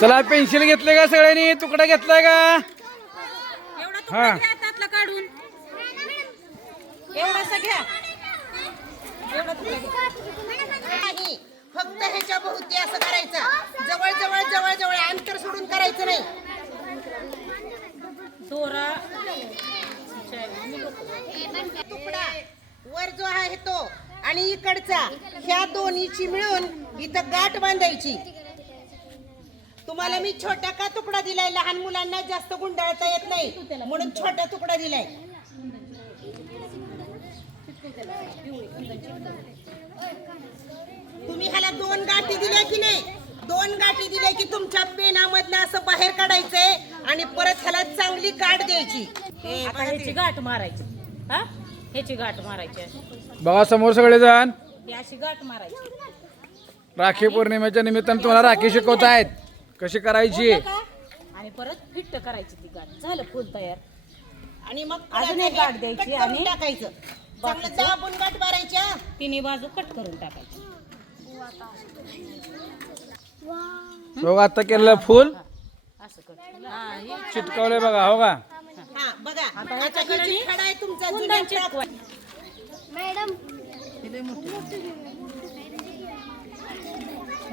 चला पेन्सिल घेतले का सगळ्यांनी? तुकडा घेतलाय का? हा काढून एवढासा घ्या. फक्त ह्याच्या भोवती असं करायचं, जवळ जवळ जवळ जवळ अंतर सोडून करायचं नाही. दोरा तुकडा वर जो आहे तो आणि इकडचा, ह्या दोन्हीची मिळून इथं गाठ बांधायची. तुम्हाला मी छोटा का तुकडा दिलाय? लहान मुलांना जास्त गुंडाळता येत नाही म्हणून छोटा तुकडा दिलाय. तुम्ही ह्याला 2 गाठी दिल्या की नाही? 2 गाठी दिल्या की तुमच्या पेनामधनं असं बाहेर काढायचंय आणि परत ह्याला चांगली गाठ द्यायची. आता ह्याची गाठ मारायची. हा ह्याची गाठ मारायची अशी. बघा समोर सगळेजण ही अशी गाठ मारायची. राखी पौर्णिमेच्या निमित्तानं तुम्हाला राखी शिकवत आहेत कशी करायची. आणि परत फिट्ट करायची ती गाठ. झालं फुल तयार. आणि मग अजून एक गाठ द्यायची कट करून आणि टाकायचं. चांगलं दाबून गाठ मारायच्या. तिन्ही बाजू कट करून टाकायची. बघा आता केलेलं फुल असं कर. चिटकवलंय बघा. हो का? हा बघा आता ह्याच्याकडे ही जी खडा आहे तुमचा जुना कुंदन ट्रक. चिटकवायचं.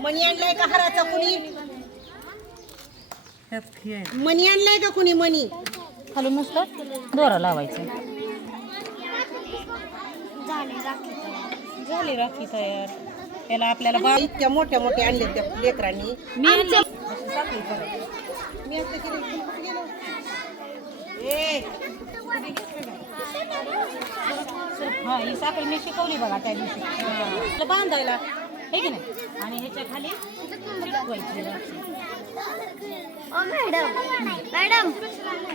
मणी आणलाय का हाराचा कुणी? मणी आणलाय का कुणी? मणी खालून नुसतं दोरा लावायचं. झाली राखी तयार. त्याला आपल्याला इतक्या मोठ्या मोठ्या आणले त्या लेकरांनी. मी आणली अशी साखळी करायची. मी आता किती कुठे गेलो? ए हा ही साखळी मी शिकवली बघा त्या दिवशी. त्याला बांधायला हे की नाही. आणि ह्याच्या खाली चिटकवायची राखी. मॅडम